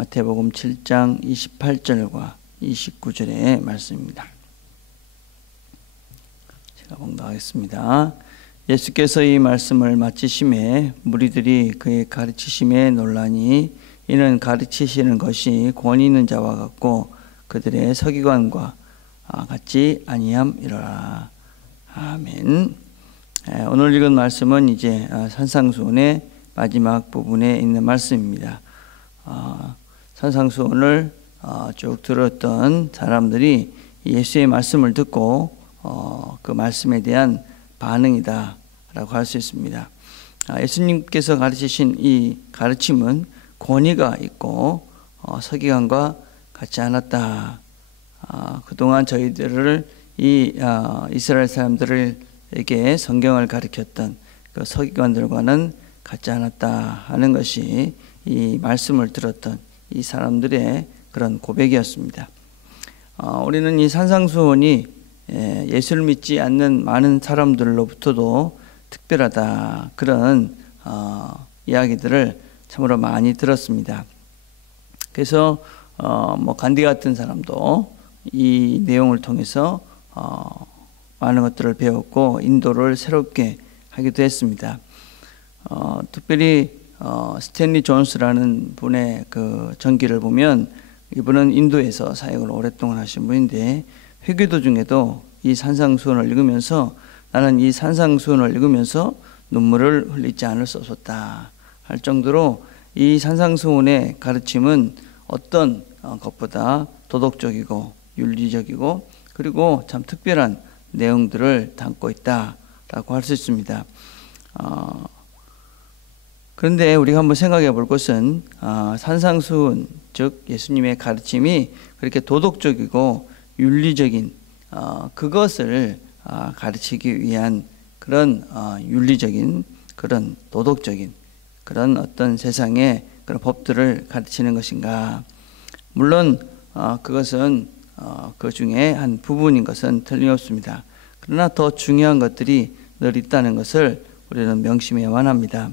마태복음 7장 28절과 29절의 말씀입니다. 제가 봉독하겠습니다. 예수께서 이 말씀을 마치심에 무리들이 그의 가르치심에 놀라니 이는 가르치시는 것이 권위 있는 자와 같고 그들의 서기관과 같지 아니함이로라. 아멘. 오늘 읽은 말씀은 이제 산상수훈의 마지막 부분에 있는 말씀입니다. 산상수훈을 쭉 들었던 사람들이 예수의 말씀을 듣고 그 말씀에 대한 반응이다 라고 할 수 있습니다. 예수님께서 가르치신 이 가르침은 권위가 있고 서기관과 같지 않았다. 그동안 저희들을 이스라엘 사람들에게 성경을 가르쳤던 그 서기관들과는 같지 않았다 하는 것이 이 말씀을 들었던 이 사람들의 그런 고백이었습니다. 우리는 이 산상수훈이 예수를 믿지 않는 많은 사람들로부터도 특별하다 그런 이야기들을 참으로 많이 들었습니다. 그래서 간디 같은 사람도 이 내용을 통해서 많은 것들을 배웠고 인도를 새롭게 하기도 했습니다. 특별히 스탠리 존스라는 분의 그 전기를 보면 이분은 인도에서 사역을 오랫동안 하신 분인데 회개도 중에도 이 산상수훈을 읽으면서 나는 이 산상수훈을 읽으면서 눈물을 흘리지 않을 수 없었다 할 정도로 이 산상수훈의 가르침은 어떤 것보다 도덕적이고 윤리적이고 그리고 참 특별한 내용들을 담고 있다라고 할 수 있습니다. 그런데 우리가 한번 생각해 볼 것은 산상수훈 즉 예수님의 가르침이 그렇게 도덕적이고 윤리적인 그것을 가르치기 위한 그런 윤리적인 그런 도덕적인 그런 어떤 세상의 그런 법들을 가르치는 것인가? 물론 그것은 그 중에 한 부분인 것은 틀림없습니다. 그러나 더 중요한 것들이 늘 있다는 것을 우리는 명심해야만 합니다.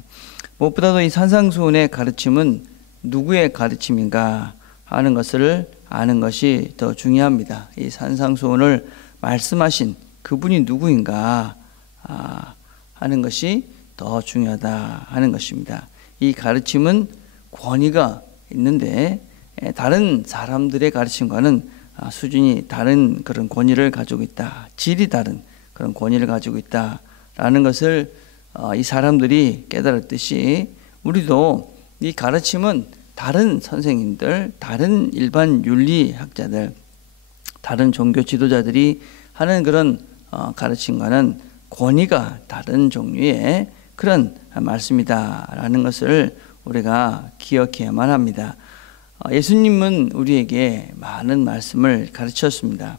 무엇보다도 이 산상수훈의 가르침은 누구의 가르침인가 하는 것을 아는 것이 더 중요합니다. 이 산상수훈을 말씀하신 그분이 누구인가 하는 것이 더 중요하다 하는 것입니다. 이 가르침은 권위가 있는데 다른 사람들의 가르침과는 수준이 다른 그런 권위를 가지고 있다. 질이 다른 그런 권위를 가지고 있다라는 것을 이 사람들이 깨달았듯이 우리도 이 가르침은 다른 선생님들, 다른 일반 윤리학자들, 다른 종교 지도자들이 하는 그런 가르침과는 권위가 다른 종류의 그런 말씀이다라는 것을 우리가 기억해야만 합니다. 예수님은 우리에게 많은 말씀을 가르쳤습니다.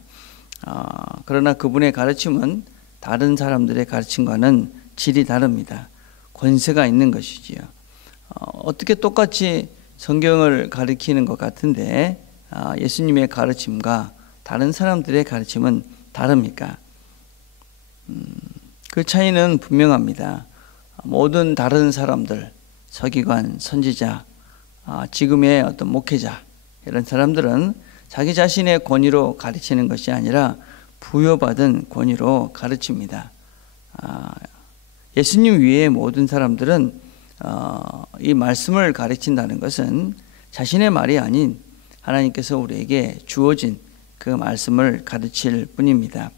그러나 그분의 가르침은 다른 사람들의 가르침과는 질이 다릅니다. 권세가 있는 것이지요. 어떻게 똑같이 성경을 가르치는 것 같은데 예수님의 가르침과 다른 사람들의 가르침은 다릅니까? 그 차이는 분명합니다. 모든 다른 사람들, 서기관, 선지자, 지금의 어떤 목회자 이런 사람들은 자기 자신의 권위로 가르치는 것이 아니라 부여받은 권위로 가르칩니다. 예수님 외의 모든 사람들은 이 말씀을 가르친다는 것은 자신의 말이 아닌 하나님께서 우리에게 주어진 그 말씀을 가르칠 뿐입니다.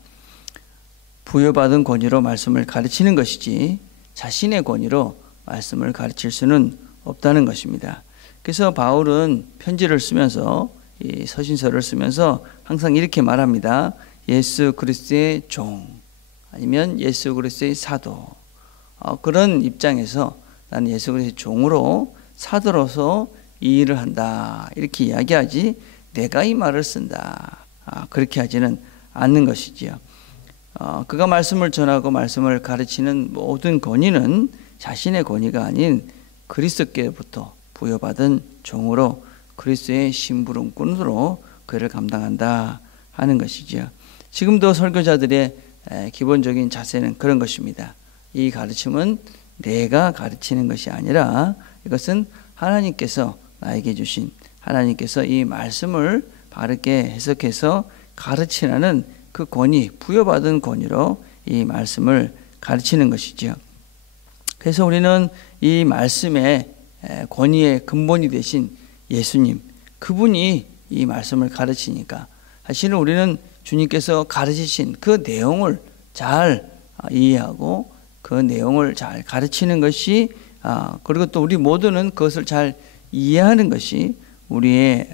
부여받은 권위로 말씀을 가르치는 것이지 자신의 권위로 말씀을 가르칠 수는 없다는 것입니다. 그래서 바울은 편지를 쓰면서 이 서신서를 쓰면서 항상 이렇게 말합니다. 예수 그리스도의 종 아니면 예수 그리스도의 사도 그런 입장에서 나는 예수 그리스도의 종으로 사도로서 이 일을 한다 이렇게 이야기하지 내가 이 말을 쓴다 그렇게 하지는 않는 것이지요. 그가 말씀을 전하고 말씀을 가르치는 모든 권위는 자신의 권위가 아닌 그리스도께부터 부여받은 종으로 그리스도의 심부름꾼으로 그를 감당한다 하는 것이지요. 지금도 설교자들의 기본적인 자세는 그런 것입니다. 이 가르침은 내가 가르치는 것이 아니라 이것은 하나님께서 나에게 주신 하나님께서 이 말씀을 바르게 해석해서 가르치라는 그 권위, 부여받은 권위로 이 말씀을 가르치는 것이지요. 그래서 우리는 이 말씀의 권위의 근본이 되신 예수님, 그분이 이 말씀을 가르치니까 사실은 우리는 주님께서 가르치신 그 내용을 잘 이해하고 그 내용을 잘 가르치는 것이, 그리고 또 우리 모두는 그것을 잘 이해하는 것이 우리의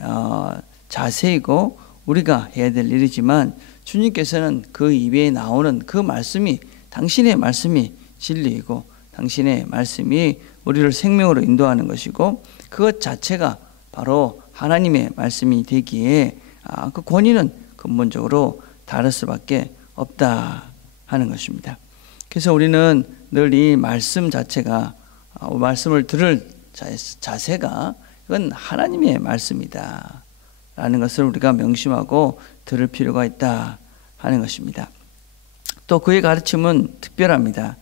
자세이고 우리가 해야 될 일이지만, 주님께서는 그 입에 나오는 그 말씀이, 당신의 말씀이 진리이고 당신의 말씀이 우리를 생명으로 인도하는 것이고, 그것 자체가 바로 하나님의 말씀이 되기에 그 권위는 근본적으로 다를 수밖에 없다 하는 것입니다. 그래서 우리는 늘 이 말씀 자체가, 말씀을 들을 자세가 이건 하나님의 말씀이다 라는 것을 우리가 명심하고 들을 필요가 있다 하는 것입니다. 또 그의 가르침은 특별합니다.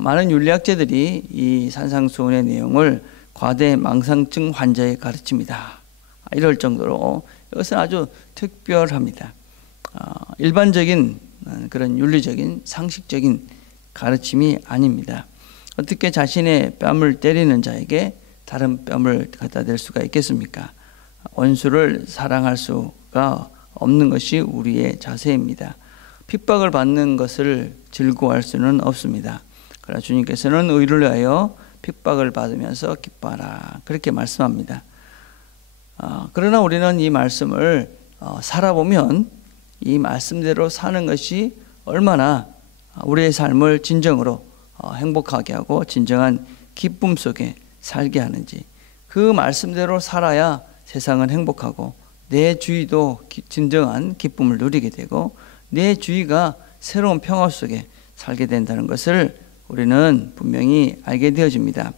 많은 윤리학자들이 이 산상수훈의 내용을 과대망상증 환자의 가르침이다 이럴 정도로 이것은 아주 특별합니다. 일반적인 그런 윤리적인 상식적인 가르침이 아닙니다. 어떻게 자신의 뺨을 때리는 자에게 다른 뺨을 갖다 댈 수가 있겠습니까? 원수를 사랑할 수가 없는 것이 우리의 자세입니다. 핍박을 받는 것을 즐거워할 수는 없습니다. 그러나 주님께서는 의를 위하여 핍박을 받으면서 기뻐하라 그렇게 말씀합니다. 그러나 우리는 이 말씀을 살아보면 이 말씀대로 사는 것이 얼마나 우리의 삶을 진정으로 행복하게 하고 진정한 기쁨 속에 살게 하는지, 그 말씀대로 살아야 세상은 행복하고 내 주위도 진정한 기쁨을 누리게 되고 내 주위가 새로운 평화 속에 살게 된다는 것을 우리는 분명히 알게 되어집니다.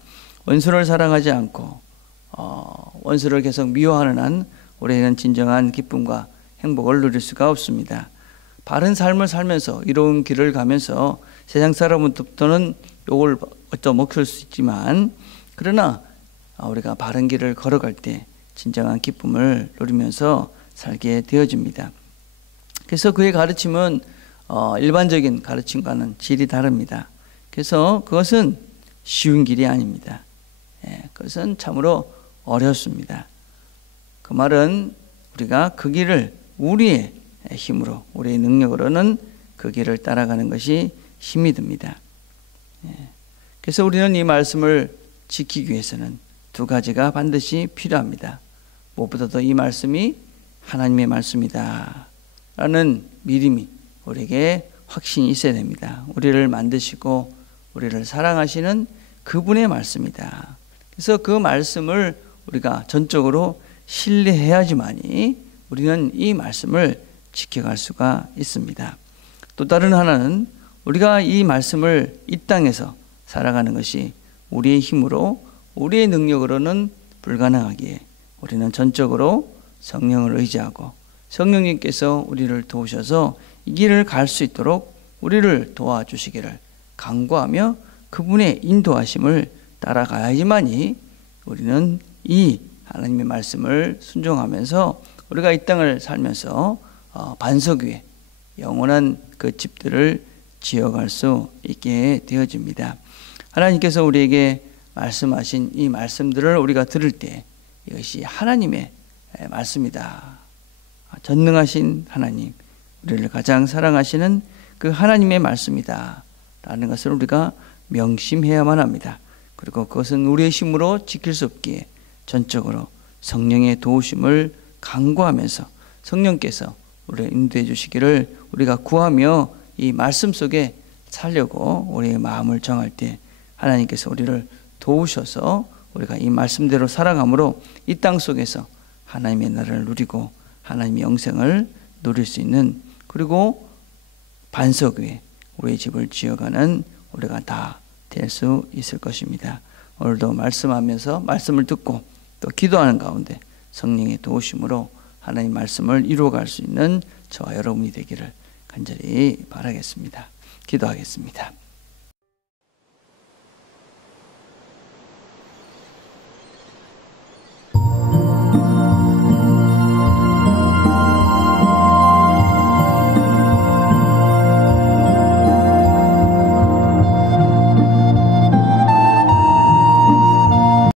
원수를 사랑하지 않고 원수를 계속 미워하는 한 우리는 진정한 기쁨과 행복을 누릴 수가 없습니다. 바른 삶을 살면서 이로운 길을 가면서 세상 사람으로부터는 욕을 얻어먹힐 수 있지만, 그러나 우리가 바른 길을 걸어갈 때 진정한 기쁨을 누리면서 살게 되어집니다. 그래서 그의 가르침은 일반적인 가르침과는 질이 다릅니다. 그래서 그것은 쉬운 길이 아닙니다. 그것은 참으로 어렵습니다. 그 말은 우리가 그 길을 우리의 힘으로, 우리의 능력으로는 그 길을 따라가는 것이 힘이 듭니다. 그래서 우리는 이 말씀을 지키기 위해서는 두 가지가 반드시 필요합니다. 무엇보다도 이 말씀이 하나님의 말씀이다 라는 믿음이 우리에게 확신이 있어야 됩니다. 우리를 만드시고 우리를 사랑하시는 그분의 말씀이다. 그래서 그 말씀을 우리가 전적으로 신뢰해야지만이 우리는 이 말씀을 지켜갈 수가 있습니다. 또 다른 하나는 우리가 이 말씀을 이 땅에서 살아가는 것이 우리의 힘으로, 우리의 능력으로는 불가능하기에 우리는 전적으로 성령을 의지하고 성령님께서 우리를 도우셔서 이 길을 갈 수 있도록 우리를 도와주시기를 간구하며 그분의 인도하심을 따라가야지만이 우리는 이 하나님의 말씀을 순종하면서 우리가 이 땅을 살면서 반석 위에 영원한 그 집들을 지어갈 수 있게 되어집니다. 하나님께서 우리에게 말씀하신 이 말씀들을 우리가 들을 때 이것이 하나님의 말씀이다. 전능하신 하나님, 우리를 가장 사랑하시는 그 하나님의 말씀이다 라는 것을 우리가 명심해야만 합니다. 그리고 그것은 우리의 힘으로 지킬 수 없기에 전적으로 성령의 도우심을 간구하면서 성령께서 우리를 인도해 주시기를 우리가 구하며 이 말씀 속에 살려고 우리의 마음을 정할 때 하나님께서 우리를 도우셔서 우리가 이 말씀대로 살아감으로 이 땅 속에서 하나님의 나라를 누리고 하나님의 영생을 누릴 수 있는, 그리고 반석 위에 우리의 집을 지어가는 우리가 다 될 수 있을 것입니다. 오늘도 말씀하면서 말씀을 듣고 또 기도하는 가운데 성령의 도우심으로 하나님 말씀을 이루어갈 수 있는 저와 여러분이 되기를 간절히 바라겠습니다. 기도하겠습니다.